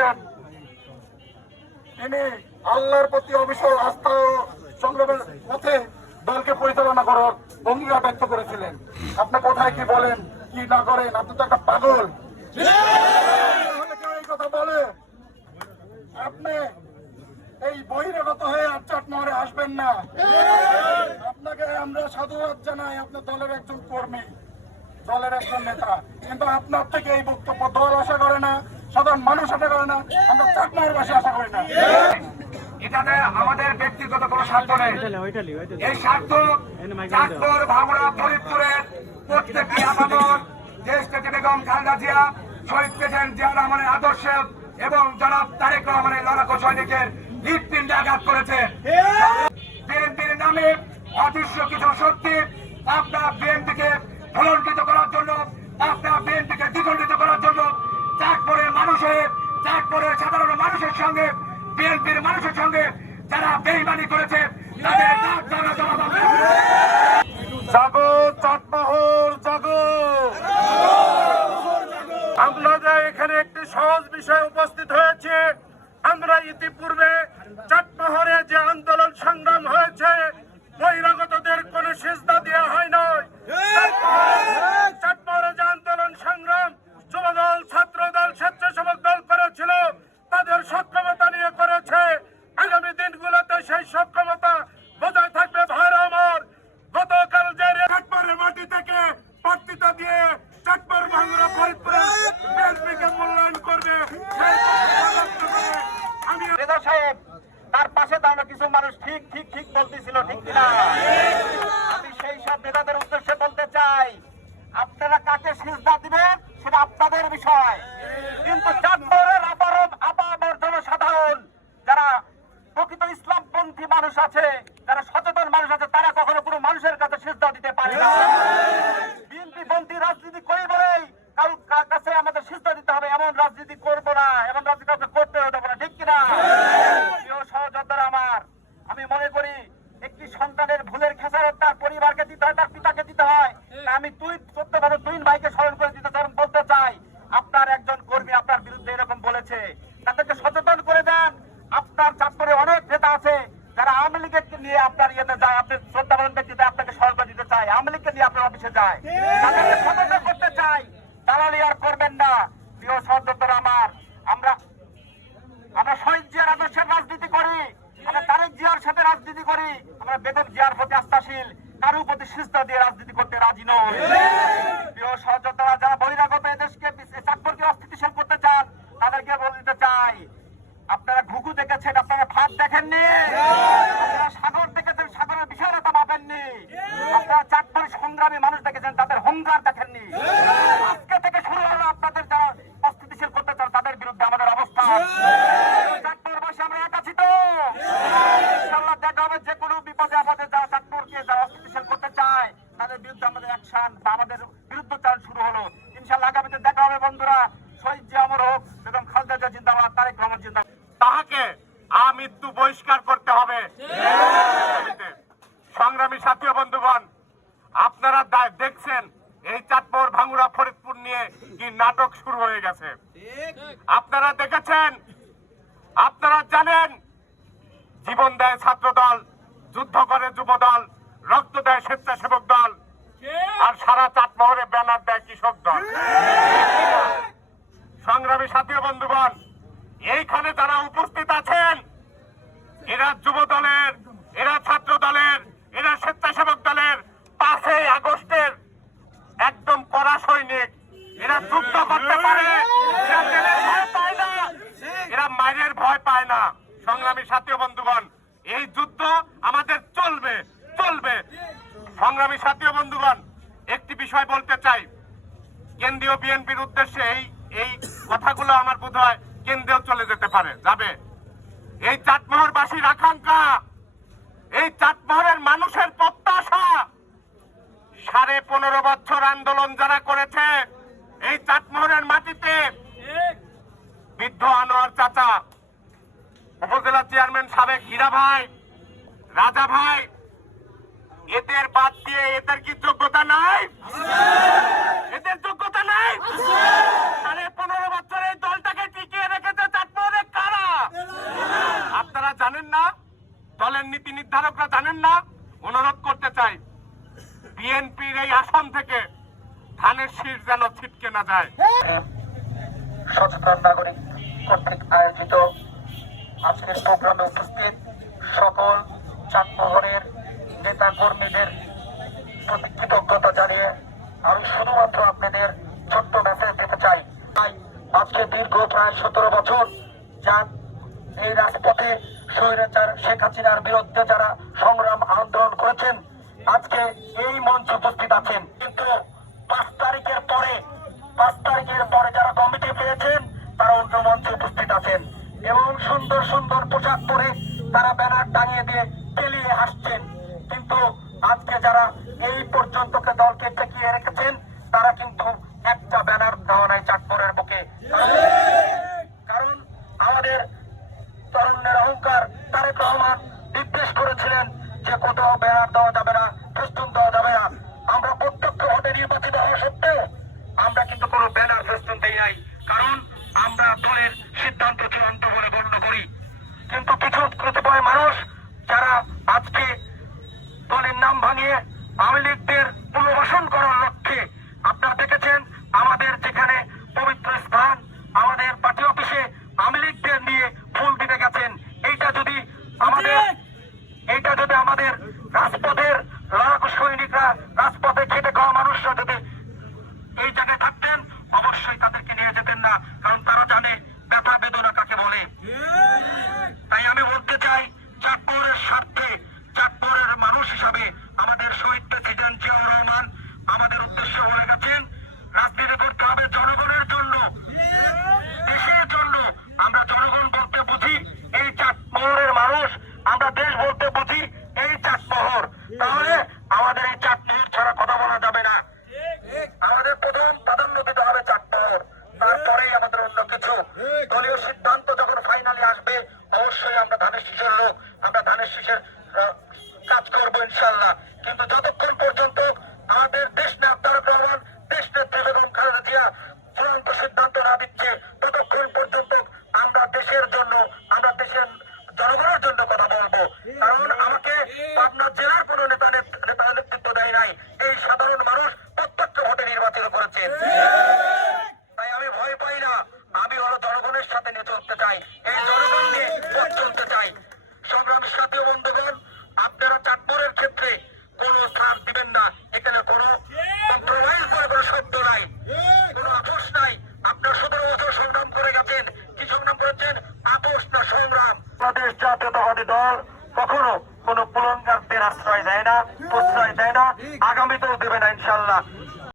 না তিনি আল্লাহর প্রতি অবিশ্বাস আস্থা ও সংগ্রামের পথে দলকে পরিচালনা করার ভঙ্গিকা ব্যক্ত করেছিলেন। আপনি কোথায় কি বলেন, কি না করেন, আপনি তো একটা পাগল। কেউ এই কথা বলে? আপনি এই বহিরাগত হয়ে আর চাটমোহরে আসবেন না। আপনাকে আমরা সাধুবাদ জানাই আপনার দলের একজন কর্মী দলের একজন নেতা। কিন্তু আপনার থেকে এই বক্তব্য দল আশা করে না সাধারণ মানুষ আশা করে না আমরা চাটমোহরবাসী আশা করি না। এটাতে আমাদের ব্যক্তিগত কোনো স্বার্থ নেই। এই স্বার্থ চাঁদপুর ভাঙড়া ফরিদপুরের প্রত্যেকটি আপামর দেশ থেকে বেগম খালেদা জিয়া শহীদ প্রেসিডেন্ট জিয়া রহমানের আদর্শ এবং জনাব তারেক রহমানের লড়াকু সৈনিকের হৃৎপিণ্ডে আঘাত করেছে। বিএনপির নামে অদৃশ্য কিছু শক্তি আপনার বিএনপিকে ভুলণ্ঠিত করার জন্য আপনার বিএনপিকে দ্বিখণ্ডিত করার জন্য চাঁদপুরের মানুষের চাঁদপুরের সাধারণ মানুষের সঙ্গে বিএনপির মানুষের সঙ্গে যারা বেইমানি করেছে তাদের জাগো চাটমোহর জাগো। আমরা যে এখানে একটি সহজ বিষয় উপস্থিত হয়েছে আমরা ইতিপূর্বে চাটমোহরে যে আন্দোলন সংগ্রাম হয়েছে, বহিরাগতদের কোনো সিজদা দেওয়া হয় নাই। চাটমোহরে যে আন্দোলন সংগ্রাম যুবদল, ছাত্রদল, স্বেচ্ছাসেবক দল করেছিল, তাদের সক্ষমতা নিয়ে করেছে। আগামী দিনগুলোতে সেই সক্ষমতা বজায় থাকবে ভাইরা আমার। গতকাল যে চাটমারের মাটি থেকে প্রার্থিতা দিয়ে চাটমার ভাঙড়া ফরিদপুরে মূল্যায়ন করবে। আমি সাহেব তার পাশে দাঁড়ানো কিছু মানুষ ঠিক ঠিক ঠিক বলতেছিল, ঠিক কিনা? আমি সেই সব নেতাদের উদ্দেশ্যে বলতে চাই, আপনারা কাকে সিজদা দিবেন সেটা আপনাদের বিষয়। কিন্তু চাঁদপুরের আপারম আপামর জনসাধারণ যারা প্রকৃত ইসলামপন্থী মানুষ আছে, যারা সচেতন মানুষ আছে তারা কখনো কোনো মানুষের কাছে সিজদা দিতে পারে না বিএনপি পন্থী রাজনীতি করি বলেই কারও কা- কাছে আমাদের সিজদা দিতে হবে এমন রাজনীতি করব না এমন রাজনীতি কাউকে করতে দেবো না ঠিক কিনা প্রিয় সহযোদ্ধারা আমার আমি মনে করি একটি সন্তানের ভুলের খেসারত তার পরিবারকে দিতে হয় তার পিতাকে দিতে হয় তা দুই সত্য দুই ভাইকে স্মরণ করে দিতে চাই বলতে চাই, আপনার একজন কর্মী আপনার বিরুদ্ধে এরকম বলেছে। তাদেরকে সচেতন করে দেন। আপনার চাঁদপুরে অনেক নেতা আছে যারা আওয়ামী লীগের নিয়ে আপনার ইয়েতে যায়, আপনি শ্রদ্ধাবান ব্যক্তিতে আপনাকে স্মরণ করে দিতে চাই আওয়ামী লীগকে নিয়ে আপনার অফিসে যায়। তাদেরকে সচেতন করতে চাই। দালালি আর করবেন না। প্রিয় সহযোদ্ধারা আমার, আমরা আমরা শহীদ জিয়ার আদর্শের রাজনীতি করি। আমরা তারেক জিয়ার সাথে রাজনীতি করি। আমরা বেগম জিয়ার প্রতি আস্থাশীল। কারও প্রতি সিস্তা দিয়ে রাজনীতি করতে রাজি নই প্রিয় সহযোদ্ধারা যারা বহিরাগত এদেশকে চাকরকে অস্থিতিশীল করতে চান তাদেরকে বলে দিতে চাই আপনারা ঘুঘু দেখেছেন আপনারা ফাঁদ দেখেননি আপনারা সাগর দেখেছেন সাগরের বিশালতা মাপেননি আপনারা চাঁদপুর সংগ্রামী মানুষ দেখেছেন তাদের হংকার দেখেননি আজকে থেকে শুরু হলো আপনাদের যারা অস্থিতিশীল করতে চান তাদের বিরুদ্ধে আমাদের অবস্থান চাঁদপুরবাসী আমরা এক আছি তো ইনশাল্লাহ দেখা হবে যে কোনো বিপদে আপদে যারা চাঁদপুরকে যারা অস্থিতিশীল করতে চায় তাদের বিরুদ্ধে অ্যাকশন বা আমাদের বিরুদ্ধচারণ শুরু হলো। ইনশাল্লাহ আগামীতে দেখা হবে, বন্ধুরা। শহীদ জি আমর হোক, বেগম খালেদা জিয়া জিন্দাবাদ, তারেক রহমান জিন্দাবাদ। তাহাকে আমৃত্যু বহিষ্কার করতে হবে। সংগ্রামী সাথী বন্ধুগণ, আপনারা দেখছেন, এই চাঁদপুর ভাঙ্গুড়া ফরিদপুর নিয়ে কি নাটক শুরু হয়ে গেছে। আপনারা দেখেছেন, আপনারা জানেন, জীবন দেয় ছাত্র দল যুদ্ধ করে যুব দল রক্ত দেয় স্বেচ্ছাসেবক দল। আর সারা চাটমোহরে ব্যানার দেয় কৃষক দল। সংগ্রামী সাথী বন্ধুগণ, এইখানে যারা উপস্থিত আছেন, এরা যুব দলের, এরা ছাত্র দলের, এরা স্বেচ্ছাসেবক দলের পাঁচই আগস্টের একদম কড়া সৈনিক। এরা যুদ্ধ করতে পারে, এরা মায়ের ভয় পায় না সংগ্রামী সাথী বন্ধুগণ, এই যুদ্ধ আমাদের চলবে চলবে। সংগ্রামী সাথী বিষয় বলতে চাই। কেন্দ্রীয় বিএনপির উদ্দেশ্যে এই এই কথাগুলো আমার বোধ হয় কেন্দ্রেও চলে যেতে পারে। যাবে? এই চাটমোহরবাসীর আকাঙ্ক্ষা, এই চাটমোহরের মানুষের প্রত্যাশা, সাড়ে পনেরো বছর আন্দোলন যারা করেছে, এই চাটমোহরের মাটিতে বৃদ্ধ আনোয়ার চাচা, উপজেলা চেয়ারম্যান সাবেক হীরা ভাই, রাজা ভাই এদের বাদ দিয়ে এদের কি যোগ্যতা নাই? এদের যোগ্যতা নাই? সাড়ে পনেরো বছর এই দলটাকে টিকিয়ে রেখেছে চাটমোহরে কারা? আপনারা জানেন না? দলের নীতি নির্ধারকরা জানেন না? অনুরোধ করতে চাই, বিএনপির এই আসন থেকে ধানের শীষ যেন ছিটকে না যায়। সচেতন নাগরিক কর্তৃক আয়োজিত আজকের প্রোগ্রামে উপস্থিত সকল চাঁদমোহরের নেতা কর্মীদের প্রতি কৃতজ্ঞতা জানিয়ে আমি শুধুমাত্র আপনাদের ছোট্ট মেসেজ দিতে চাই। তাই আজকে দীর্ঘ প্রায় সতেরো বছর যান এই রাজপথে স্বৈরাচার শেখ হাসিনার বিরুদ্ধে যারা সংগ্রাম আন্দোলন করেছেন, আজকে এই মঞ্চে উপস্থিত আছেন। কিন্তু পাঁচ তারিখের পরে, পাঁচ তারিখের পরে যারা কমিটি পেয়েছেন, তারা অন্য মঞ্চে উপস্থিত আছেন। এবং সুন্দর সুন্দর পোশাক পরে তারা ব্যানার টাঙিয়ে দিয়ে পেলিয়ে হাসছেন। কিন্তু আজকে যারা এই পর্যন্তকে দলকে ঠেকিয়ে রেখেছেন, তারা কিন্তু একটা ব্যানার দেওয়া নাই চাঁদপুরের বুকে। কারণ আমাদের তরুণের অহংকার, তারেক রহমান নির্দেশ করেছিলেন যে কোথাও ব্যানার দেওয়া যাবে না, ফেস্টুন দেওয়া যাবে না। আমরা প্রত্যক্ষ ভোটে নির্বাচিত হওয়া সত্ত্বেও আমরা কিন্তু কোনো ব্যানার, ফেস্টুন দেই নাই। কারণ আমরা দলের সিদ্ধান্ত চূড়ান্ত বলে গণ্য করি। কিন্তু কিছু কতিপয় মানুষ যারা আজকে দলের আওয়ামী লীগদের পুনর্বাসন করার লক্ষ্যে আপনারা দেখেছেন আমাদের যেখানে পবিত্র স্থান আমাদের পার্টি অফিসে আওয়ামী লীগদের নিয়ে ফুল দিতে গেছেন। এইটা যদি আমাদের এইটা যদি আমাদের রাজপথের লড়াকু সৈনিকরা রাজপথে খেটে খাওয়া মানুষরা যদি Hey,